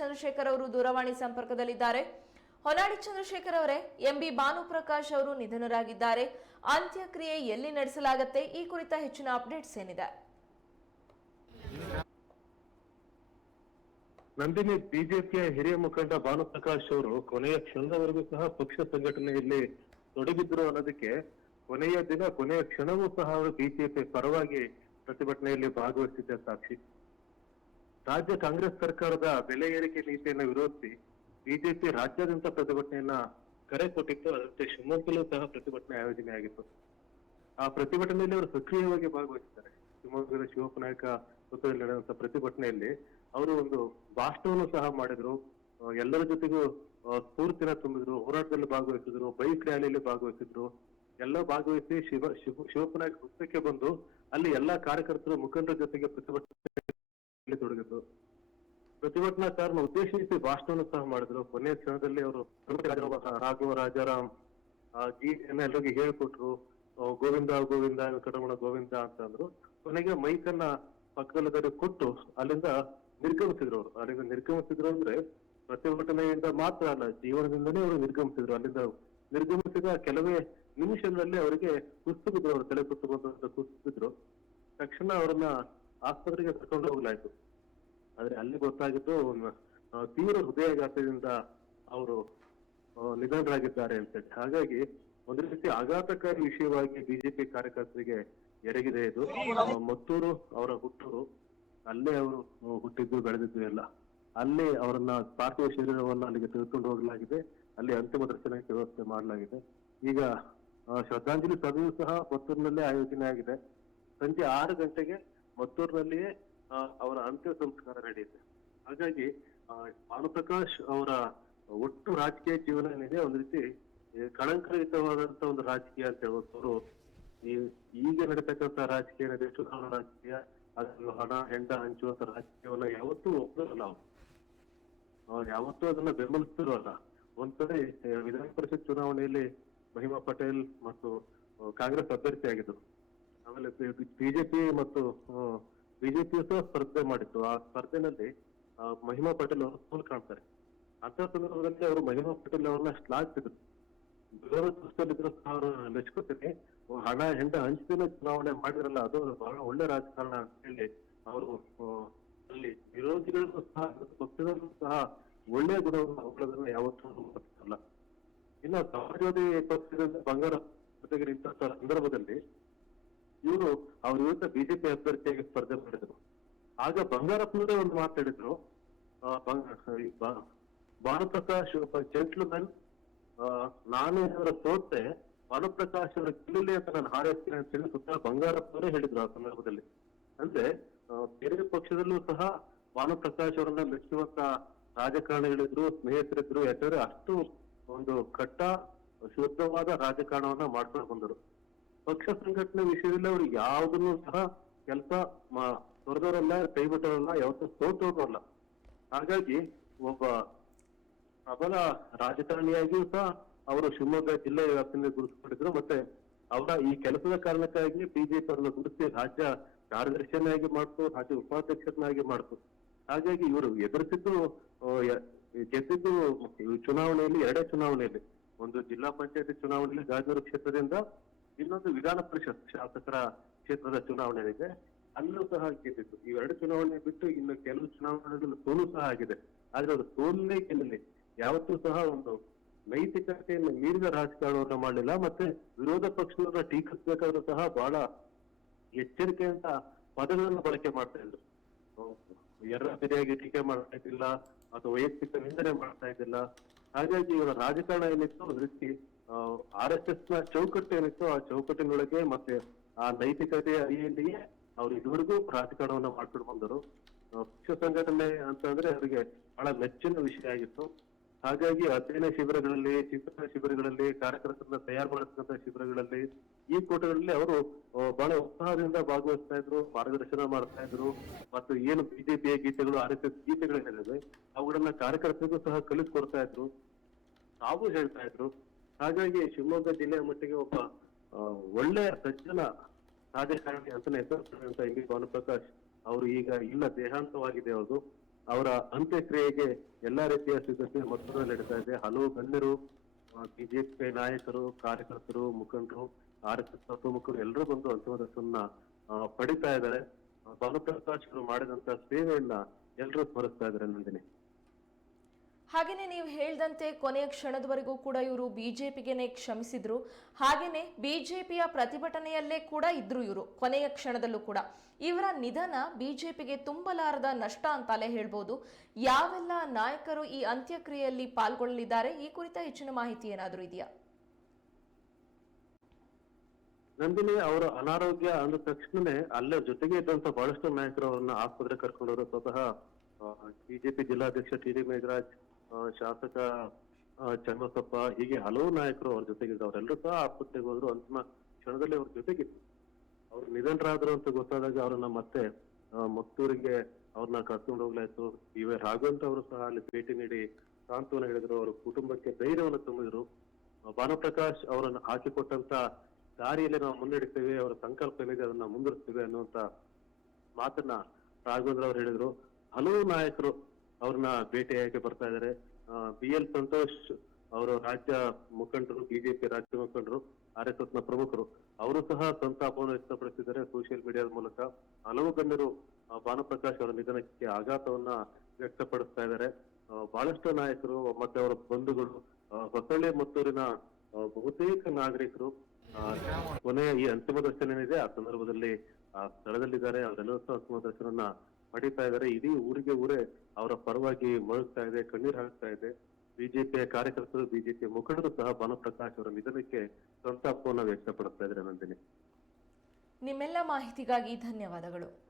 ಚಂದ್ರಶೇಖರ್ ಅವರು ದೂರವಾಣಿ ಸಂಪರ್ಕದಲ್ಲಿದ್ದಾರೆ. ಹೊನ್ನಾಡಿ ಚಂದ್ರಶೇಖರ್ ಅವರೇ ಎಂಬಿ ಭಾನುಪ್ರಕಾಶ್ ಅವರು ನಿಧನರಾಗಿದ್ದಾರೆ. ಅಂತ್ಯಕ್ರಿಯೆ ಎಲ್ಲಿ ನಡೆಸಲಾಗುತ್ತೆ? ಈ ಕುರಿತ ಹೆಚ್ಚಿನ ಅಪ್ಡೇಟ್ಸ್ ಏನಿದೆ? ನಂದಿನಿ, ಬಿಜೆಪಿಯ ಹಿರಿಯ ಮುಖಂಡ ಭಾನುಪ್ರಕಾಶ್ ಅವರು ಕೊನೆಯ ಕ್ಷಣದವರೆಗೂ ಸಹ ಪಕ್ಷ ಸಂಘಟನೆಯಲ್ಲಿ ತೊಡಗಿದ್ರು ಅನ್ನೋದಕ್ಕೆ ಕೊನೆಯ ದಿನ, ಕೊನೆಯ ಕ್ಷಣವೂ ಸಹ ಅವರು ಬಿಜೆಪಿ ಪರವಾಗಿ ಪ್ರತಿಭಟನೆಯಲ್ಲಿ ಭಾಗವಹಿಸಿದ್ದ ಸಾಕ್ಷಿ. ರಾಜ್ಯ ಕಾಂಗ್ರೆಸ್ ಸರ್ಕಾರದ ಬೆಲೆ ಏರಿಕೆ ನೀತಿಯನ್ನು ವಿರೋಧಿಸಿ ಬಿಜೆಪಿ ರಾಜ್ಯಾದ್ಯಂತ ಪ್ರತಿಭಟನೆಯನ್ನ ಕರೆ ಕೊಟ್ಟಿತ್ತು. ಅದರಂತೆ ಶಿವಮೊಗ್ಗದಲ್ಲೂ ಸಹ ಪ್ರತಿಭಟನೆ ಆಯೋಜನೆ ಆಗಿತ್ತು. ಆ ಪ್ರತಿಭಟನೆಯಲ್ಲಿ ಅವರು ಸಕ್ರಿಯವಾಗಿ ಭಾಗವಹಿಸಿದ್ದಾರೆ. ಶಿವಮೊಗ್ಗದ ಶಿವಪ್ಪ ನಾಯಕ ವೃತ್ತದಲ್ಲಿ ನಡೆದಂತ ಪ್ರತಿಭಟನೆಯಲ್ಲಿ ಅವರು ಒಂದು ಭಾಷಣವನ್ನು ಸಹ ಮಾಡಿದ್ರು. ಎಲ್ಲರ ಜೊತೆಗೂ ಸ್ಫೂರ್ತಿನ ತುಂಬಿದ್ರು, ಹೋರಾಟದಲ್ಲಿ ಭಾಗವಹಿಸಿದ್ರು, ಬೈಕ್ ರ್ಯಾಲಿಯಲ್ಲಿ ಭಾಗವಹಿಸಿದ್ರು. ಎಲ್ಲ ಭಾಗವಹಿಸಿ ಶಿವ ಶಿವ, ಶಿವಪ್ಪ ನಾಯಕ ವೃತ್ತಕ್ಕೆ ಬಂದು ಅಲ್ಲಿ ಎಲ್ಲಾ ಕಾರ್ಯಕರ್ತರು ಮುಖಂಡರ ಜೊತೆಗೆ ಪ್ರತಿಭಟನೆಯಲ್ಲಿ ತೊಡಗಿದ್ರು ಪ್ರತಿಭಟನಾಕಾರನ ಉದ್ದೇಶಿಸಿ ಭಾಷಣವನ್ನು ಸಹ ಮಾಡಿದ್ರು. ಕೊನೆಯ ಕ್ಷಣದಲ್ಲಿ ಅವರು ರಾಘವ ರಾಜಾರಾಮ್ ಗೀತೆಯನ್ನ ಎಲ್ಲರಿಗೆ ಹೇಳ್ಕೊಟ್ರು. ಗೋವಿಂದ ಗೋವಿಂದ ಕಡಮಣ ಗೋವಿಂದ ಅಂತ ಅಂದ್ರು. ಕೊನೆಗೆ ಮೈಕನ್ನ ಪಕ್ಕದಲ್ಲಿ ಕೊಟ್ಟು ಅಲ್ಲಿಂದ ನಿರ್ಗಮಿಸಿದ್ರು ಅವರು. ಅಲ್ಲಿಂದ ನಿರ್ಗಮಿಸಿದ್ರು ಅಂದ್ರೆ ಪ್ರತಿಭಟನೆಯಿಂದ ಮಾತ್ರ ಅಲ್ಲ ಜೀವನದಿಂದನೇ ಅವರು ನಿರ್ಗಮಿಸಿದ್ರು. ಅಲ್ಲಿಂದ ನಿರ್ಗಮಿಸಿದ ಕೆಲವೇ ನಿಮಿಷದಲ್ಲಿ ಅವರಿಗೆ ಕುಸ್ತು ಬಿದ್ರು. ಅವರು ತಲೆ ಕುಸ್ತು ಬಿದ್ರು. ತಕ್ಷಣ ಅವರನ್ನ ಆಸ್ಪತ್ರೆಗೆ ಕರ್ಕೊಂಡು ಹೋಗ್ಲಾಯ್ತು. ಆದ್ರೆ ಅಲ್ಲಿ ಗೊತ್ತಾಗಿದ್ದು ತೀವ್ರ ಹೃದಯಾಘಾತದಿಂದ ಅವರು ನಿಧನರಾಗಿದ್ದಾರೆ ಅಂತ ಹಾಗಾಗಿ ಒಂದು ರೀತಿ ಆಘಾತಕಾರಿ ವಿಷಯವಾಗಿ ಬಿಜೆಪಿ ಕಾರ್ಯಕರ್ತರಿಗೆ ಎರಗಿದೆ ಇದು. ಮತ್ತೂರು ಅವರ ಹುಟ್ಟೂರು, ಅಲ್ಲೇ ಅವರು ಹುಟ್ಟಿದ್ದು, ಬೆಳೆದಿದ್ದು ಎಲ್ಲ. ಅಲ್ಲಿ ಅವರನ್ನ ಪಾರ್ಥಿವ ಶರೀರವನ್ನ ಅಲ್ಲಿಗೆ ತೆಗೆದುಕೊಂಡು ಹೋಗಲಾಗಿದೆ. ಅಲ್ಲಿ ಅಂತಿಮ ದರ್ಶನಕ್ಕೆ ವ್ಯವಸ್ಥೆ ಮಾಡಲಾಗಿದೆ. ಈಗ ಶ್ರದ್ಧಾಂಜಲಿ ಸಭೆಯೂ ಸಹ ಮತ್ತೂರಿನಲ್ಲೇ ಆಯೋಜನೆ ಆಗಿದೆ ಸಂಜೆ ಆರು ಗಂಟೆಗೆ ಮತ್ತೂರಿನಲ್ಲಿಯೇ ಅವರ ಅಂತ್ಯ ಸಂಸ್ಕಾರ ನಡೆಯುತ್ತೆ. ಹಾಗಾಗಿ ಭಾನುಪ್ರಕಾಶ್ ಅವರ ಒಟ್ಟು ರಾಜಕೀಯ ಜೀವನ ಏನಿದೆ, ಒಂದು ರೀತಿ ಕಳಂಕರಹಿತವಾದಂತ ಒಂದು ರಾಜಕೀಯ ಅಂತ ಹೇಳ್ಬೋದು. ಅವರು ಈ, ಈಗ ನಡೀತಕ್ಕಂತ ರಾಜಕೀಯ ಏನಿದೆ ಚುನಾವಣಾ ರಾಜಕೀಯ ಅದನ್ನು ಹಣ, ಹೆಂಡ ಹಂಚುವಂತ ರಾಜಕೀಯವನ್ನ ಯಾವತ್ತೂ ಒಪ್ಪಲ್ಲ ಅವರು. ಅವ್ರು ಯಾವತ್ತೂ ಅದನ್ನ ಬೆಂಬಲಿಸ್ತಿರೋಲ್ಲ. ಒಂದ್ ಕಡೆ ವಿಧಾನ ಪರಿಷತ್ ಚುನಾವಣೆಯಲ್ಲಿ ಮಹಿಮಾ ಪಟೇಲ್ ಮತ್ತು ಕಾಂಗ್ರೆಸ್ ಅಭ್ಯರ್ಥಿ ಆಗಿದ್ರು ಆಮೇಲೆ ಬಿಜೆಪಿ ಮತ್ತು ಬಿಜೆಪಿ ಸಹ ಸ್ಪರ್ಧೆ ಮಾಡಿತ್ತು. ಆ ಸ್ಪರ್ಧೆನಲ್ಲಿ ಮಹಿಮಾ ಪಟೇಲ್ ಅವರು ಸೋಲ್ ಕಾಣ್ತಾರೆ. ಅಂತ ಸಂದರ್ಭದಲ್ಲಿ ಅವರು ಮಹಿಮಾ ಪಟೇಲ್ ಅವ್ರನ್ನ ಶ್ಲಾಘಿಸಿದ್ರು ವಿರೋಧ ಪಕ್ಷದಲ್ಲಿದ್ರು ಸಹ ಅವರು ಮೆಚ್ಕೋತೀನಿ ಹಣ, ಹೆಂಡ ಹಂಚಿನ ಚುನಾವಣೆ ಮಾಡಿದ್ರಲ್ಲ, ಅದು ಬಹಳ ಒಳ್ಳೆ ರಾಜಕಾರಣ ಅಂತ ಹೇಳಿ ಅವರು ಅಲ್ಲಿ ವಿರೋಧಿಗಳಿಗೂ ಸಹ ಪಕ್ಷದಲ್ಲೂ ಸಹ ಒಳ್ಳೆಯ ಗುಣವನ್ನು ಅವುಗಳನ್ನ ಯಾವತ್ತೂ ಗೊತ್ತಿಲ್ಲ ಇನ್ನು ಸಮಾಜವಾದಿ ಪಕ್ಷದಿಂದ ಬಂಗಾರ ಜೊತೆಗೆ ನಿಂತ ಸಂದರ್ಭದಲ್ಲಿ ಇವರು ಅವ್ರ ವಿರುದ್ಧ ಬಿಜೆಪಿ ಅಭ್ಯರ್ಥಿಯಾಗಿ ಸ್ಪರ್ಧೆ ಮಾಡಿದ್ರು. ಆಗ ಬಂಗಾರಪ್ಪನವರೇ ಒಂದು ಮಾತಾಡಿದ್ರು ಭಾನುಪ್ರಕಾಶ್ ಒಬ್ಬ ಜೆಂಟ್ಲ್ಮನ್ ನಾನು ಅವರ ಸೋತೆ, ಭಾನುಪ್ರಕಾಶ್ ಅವರ ಗೆಲ್ಲಲಿ ಅಂತ ನಾನು ಹಾರೈಸ್ತೀನಿ ಅಂತ ಹೇಳಿ ಸುತ್ತ ಬಂಗಾರಪ್ಪನವರೇ ಹೇಳಿದ್ರು ಆ ಸಂದರ್ಭದಲ್ಲಿ. ಅಂದ್ರೆ ಬೇರೆ ಪಕ್ಷದಲ್ಲೂ ಸಹ ಭಾನುಪ್ರಕಾಶ್ ಅವರನ್ನ ಮೆಚ್ಚುವಂತ ರಾಜಕಾರಣಿಗಳಿದ್ರು, ಸ್ನೇಹಿತರಿದ್ರು, ಯಾಕಂದ್ರೆ ಅಷ್ಟು ಒಂದು ಕಟ್ಟ, ಶುದ್ಧವಾದ ರಾಜಕಾರಣವನ್ನ ಮಾಡ್ಕೊಂಡು ಬಂದರು. ಪಕ್ಷ ಸಂಘಟನೆ ವಿಷಯದಲ್ಲಿ ಅವರು ಯಾವುದನ್ನು ಸಹ ಕೆಲಸ ತೊರೆದವರಲ್ಲ ಕೈ ಬಿಟ್ಟವರಲ್ಲ ಯಾವತ್ತೂ ಸೋತವರಲ್ಲ ಹಾಗಾಗಿ ಒಬ್ಬ ಪ್ರಬಲ ರಾಜಕಾರಣಿಯಾಗಿಯೂ ಸಹ ಅವರು ಶಿವಮೊಗ್ಗ ಜಿಲ್ಲೆ ವ್ಯಾಪ್ತಿಯಲ್ಲಿ ಗುರುತಿಸಿಕೊಂಡಿದ್ರು. ಮತ್ತೆ ಅವರ ಈ ಕೆಲಸದ ಕಾರಣಕ್ಕಾಗಿ ಬಿಜೆಪಿ ಅವರನ್ನು ಗುರುತಿಸಿ ರಾಜ್ಯ ಕಾರ್ಯದರ್ಶಿಯನ್ನಾಗಿ ಮಾಡ್ತು, ರಾಜ್ಯ ಉಪಾಧ್ಯಕ್ಷರನ್ನಾಗಿ ಮಾಡ್ತು. ಹಾಗಾಗಿ ಇವರು ಎದುರಿಸಿದ್ದು ಗೆದ್ದಿದ್ದು ಚುನಾವಣೆಯಲ್ಲಿ, ಎರಡೇ ಚುನಾವಣೆಯಲ್ಲಿ. ಒಂದು ಜಿಲ್ಲಾ ಪಂಚಾಯತಿ ಚುನಾವಣೆಯಲ್ಲಿ ಗಾಜನೂರು ಕ್ಷೇತ್ರದಿಂದ ಇನ್ನೊಂದು ವಿಧಾನ ಪರಿಷತ್ ಶಾಸಕರ ಕ್ಷೇತ್ರದ ಚುನಾವಣೆ ಇದೆ ಅಲ್ಲೂ ಸಹ ಗೆದ್ದಿತ್ತು ಇವೆರಡು ಚುನಾವಣೆ ಬಿಟ್ಟು ಇನ್ನು ಕೆಲವು ಚುನಾವಣೆಗಳಲ್ಲಿ ಸೋಲು ಸಹ ಆಗಿದೆ. ಆದ್ರೆ ಅದು ಸೋಲೇ ಗೆಲ್ಲಲಿ ಯಾವತ್ತೂ ಸಹ ಒಂದು ನೈತಿಕತೆಯನ್ನು ಮೀರಿದ ರಾಜಕಾರಣವನ್ನ ಮಾಡಲಿಲ್ಲ. ಮತ್ತೆ ವಿರೋಧ ಪಕ್ಷಗಳನ್ನ ಟೀಕಿಸಬೇಕಾದ್ರೂ ಸಹ ಬಹಳ ಅಂತ ಪದಗಳನ್ನು ಬಳಕೆ ಮಾಡ್ತಾ ಇದ್ರು. ಎರಡ ಸರಿಯಾಗಿ ಟೀಕೆ ಮಾಡ್ತಾ ಇದ್ದಿಲ್ಲ, ಅಥವಾ ವೈಯಕ್ತಿಕ ನಿಂದನೆ ಮಾಡ್ತಾ ಇದ್ದಿಲ್ಲ. ಹಾಗಾಗಿ ಇವರ ರಾಜಕಾರಣ ಏನಿತ್ತು ರೀತಿ ಆರ್ ಎಸ್ ಎಸ್ನ ಚೌಕಟ್ಟು ಏನಿತ್ತು ಆ ಚೌಕಟ್ಟಿನೊಳಗೆ ಮತ್ತೆ ಆ ನೈತಿಕತೆಯ ಅಡಿಯಲ್ಲಿಯೇ ಅವ್ರು ಇದುವರೆಗೂ ರಾಜಕಾರಣವನ್ನ ಮಾಡ್ಕೊಂಡು ಬಂದರು. ಪಕ್ಷ ಸಂಘಟನೆ ಅಂತಂದ್ರೆ ಅವರಿಗೆ ಬಹಳ ಮೆಚ್ಚಿನ ವಿಷಯ ಆಗಿತ್ತು. ಹಾಗಾಗಿ ಅಧ್ಯಯನ ಶಿಬಿರಗಳಲ್ಲಿ, ಚಿಂತನ ಶಿಬಿರಗಳಲ್ಲಿ ಕಾರ್ಯಕರ್ತರನ್ನ ತಯಾರು ಮಾಡತಕ್ಕಂತ ಶಿಬಿರಗಳಲ್ಲಿ ಈ ಕೂಟಗಳಲ್ಲಿ ಅವರು ಬಹಳ ಉತ್ಸಾಹದಿಂದ ಭಾಗವಹಿಸ್ತಾ ಇದ್ರು, ಮಾರ್ಗದರ್ಶನ ಮಾಡ್ತಾ ಇದ್ರು. ಮತ್ತು ಏನು ಬಿಜೆಪಿಯ ಗೀತೆಗಳು ಆರ್ ಎಸ್ ಎಸ್ ಗೀತೆಗಳೇನಿದೆ ಅವುಗಳನ್ನ ಕಾರ್ಯಕರ್ತರಿಗೂ ಸಹ ಕಲಿಸ್ಕೊಡ್ತಾ ಇದ್ರು. ತಾವು ಹೇಳ್ತಾ ಇದ್ರು ಹಾಗಾಗಿ ಶಿವಮೊಗ್ಗ ಜಿಲ್ಲೆಯ ಮಟ್ಟಿಗೆ ಒಬ್ಬ ಒಳ್ಳೆಯ ಸಜ್ಜನ ರಾಜಕಾರಣಿ ಅಂತಲೇ ಹೆಸರಿಸಿದಂತ ಎಂ ಬಿ ಭಾನುಪ್ರಕಾಶ್ ಅವರು ಈಗ ಇಲ್ಲ, ದೇಹಾಂತವಾಗಿದೆ ಅವರು ಅವರ ಅಂತ್ಯಕ್ರಿಯೆಗೆ ಎಲ್ಲಾ ರೀತಿಯ ಸಿದ್ಧತೆ ಮೊತ್ತದಲ್ಲಿ ನಡೀತಾ ಇದೆ. ಹಲವು ಗಣ್ಯರು ಬಿಜೆಪಿ ನಾಯಕರು, ಕಾರ್ಯಕರ್ತರು, ಮುಖಂಡರು ಆರ್ ಎಸ್ ಎಸ್ ಪ್ರಮುಖರು ಎಲ್ಲರೂ ಬಂದು ಅಂತಿಮ ದರ್ಶನ ಪಡಿತಾ ಇದ್ದಾರೆ. ಭಾನುಪ್ರಕಾಶ್ ಅವರು ಮಾಡಿದಂತ ಸೇವೆಯನ್ನ ಎಲ್ಲರೂ ಸ್ಮರಿಸ್ತಾ ಇದ್ದಾರೆ. ನಂದಿನಿ. ಹಾಗೇನೆ ನೀವು ಹೇಳ್ದಂತೆ ಕೊನೆಯ ಕ್ಷಣದವರೆಗೂ ಕೂಡ ಇವರು ಬಿಜೆಪಿಗೆನೆ ಕ್ಷಮಿಸಿದ್ರು. ಹಾಗೇನೆ ಬಿಜೆಪಿಯ ಪ್ರತಿಭಟನೆಯಲ್ಲೇ ಕೂಡ ಇದ್ರು ಇವರು, ಕೊನೆಯ ಕ್ಷಣದಲ್ಲೂ ಕೂಡ. ಇವರ ನಿಧನ ಬಿಜೆಪಿಗೆ ತುಂಬಲಾರದ ನಷ್ಟ ಅಂತಲೇ ಹೇಳ್ಬೋದು. ಯಾವೆಲ್ಲ ನಾಯಕರು ಈ ಅಂತ್ಯಕ್ರಿಯೆಯಲ್ಲಿ ಪಾಲ್ಗೊಳ್ಳಲಿದ್ದಾರೆ? ಈ ಕುರಿತ ಹೆಚ್ಚಿನ ಮಾಹಿತಿ ಏನಾದರೂ ಇದೆಯಾ? ನಂದಿನಿ, ಅವರ ಅನಾರೋಗ್ಯ ಅಂದ ತಕ್ಷಣನೇ ಅಲ್ಲೇ ಜೊತೆಗೆ ಇದ್ದಂತ ಬಹಳಷ್ಟು ನಾಯಕರು ಅವರನ್ನ ಆಸ್ಪತ್ರೆ ಕರ್ಕೊಂಡವರು. ಸ್ವತಃ ಬಿಜೆಪಿ ಜಿಲ್ಲಾಧ್ಯಕ್ಷ ಟಿ ಡಿ ಮೇಘರಾಜ್ ಶಾಸಕ ಚನ್ನಬಸಪ್ಪ, ಹೀಗೆ ಹಲವು ನಾಯಕರು ಅವ್ರ ಜೊತೆಗಿದ್ರು ಅವರೆಲ್ಲರೂ ಸಹ ಆಸ್ಪತ್ರೆಗೆ ಹೋದ್ರು. ಅಂತಿಮ ಕ್ಷಣದಲ್ಲಿ ಅವ್ರ ಜೊತೆಗಿತ್ತು ಅವ್ರು ನಿಧನರಾದ್ರು ಅಂತ ಗೊತ್ತಾದಾಗ ಅವ್ರನ್ನ ಮತ್ತೆ ಮತ್ತೂರಿಗೆ ಅವ್ರನ್ನ ಕರ್ಕೊಂಡು ಹೋಗ್ಲಾಯ್ತು. ಇವೆ ರಾಘವಂತ ಅವರು ಸಹ ಅಲ್ಲಿ ಭೇಟಿ ನೀಡಿ ಸಾಂತ್ವನ ಹೇಳಿದ್ರು. ಅವ್ರ ಕುಟುಂಬಕ್ಕೆ ಧೈರ್ಯವನ್ನು ತುಂಬಿದ್ರು. ಭಾನುಪ್ರಕಾಶ್ ಅವರನ್ನು ಹಾಕಿಕೊಟ್ಟಂತ ದಾರಿಯಲ್ಲಿ ನಾವು ಮುನ್ನಡೆಸ್ತೇವೆ ಅವರ ಸಂಕಲ್ಪ ಏನಿದೆ ಅದನ್ನ ಮುಂದುವರಿಸ್ತೇವೆ ಅನ್ನುವಂತ ಮಾತನ್ನ ರಾಘವೇಂದ್ರ ಅವರು ಹೇಳಿದ್ರು. ಹಲವು ನಾಯಕರು ಅವ್ರನ್ನ ಭೇಟಿಯಾಗಿ ಬರ್ತಾ ಇದ್ದಾರೆ ಬಿ ಎಲ್ ಸಂತೋಷ್ ಅವರು ರಾಜ್ಯ ಮುಖಂಡರು, ಬಿಜೆಪಿ ರಾಜ್ಯ ಮುಖಂಡರು ಆರ್ ಎಸ್ ಎಸ್ ಪ್ರಮುಖರು. ಅವರು ಸಹ ಸಂತಾಪವನ್ನು ವ್ಯಕ್ತಪಡಿಸಿದ್ದಾರೆ ಸೋಷಿಯಲ್ ಮೀಡಿಯಾದ ಮೂಲಕ. ಹಲವು ಗಣ್ಯರು ಭಾನುಪ್ರಕಾಶ್ ಅವರ ನಿಧನಕ್ಕೆ ಆಘಾತವನ್ನ ವ್ಯಕ್ತಪಡಿಸ್ತಾ ಇದ್ದಾರೆ ಬಹಳಷ್ಟು ನಾಯಕರು, ಮತ್ತೆ ಅವರ ಬಂಧುಗಳು ಹೊಸಳ್ಳಿ ಮತ್ತೂರಿನ ಬಹುತೇಕ ನಾಗರಿಕರು ಕೊನೆಯ ಈ ಅಂತಿಮ ದರ್ಶನ ಏನಿದೆ ಆ ಸಂದರ್ಭದಲ್ಲಿ ಆ ಸ್ಥಳದಲ್ಲಿದ್ದಾರೆ. ಅವರೆಲ್ಲರೂ ಅಂತಿಮ ದರ್ಶನವನ್ನ ಪಡಿತಾ ಇದ್ದಾರೆ. ಇಡೀ ಊರಿಗೆ ಊರೇ ಅವರ ಪರವಾಗಿ ಮೊಳಗ್ತಾ ಇದೆ, ಕಣ್ಣೀರು ಹಾಕ್ತಾ ಇದೆ. ಬಿಜೆಪಿಯ ಕಾರ್ಯಕರ್ತರು ಬಿಜೆಪಿ ಮುಖಂಡರು ಸಹ ಭಾನುಪ್ರಕಾಶ್ ಅವರ ನಿಧನಕ್ಕೆ ಸಂತಾಪವನ್ನು ವ್ಯಕ್ತಪಡಿಸ್ತಾ ಇದ್ದಾರೆ ನಂದಿನಿ. ನಿಮ್ಮೆಲ್ಲ ಮಾಹಿತಿಗಾಗಿ ಧನ್ಯವಾದಗಳು.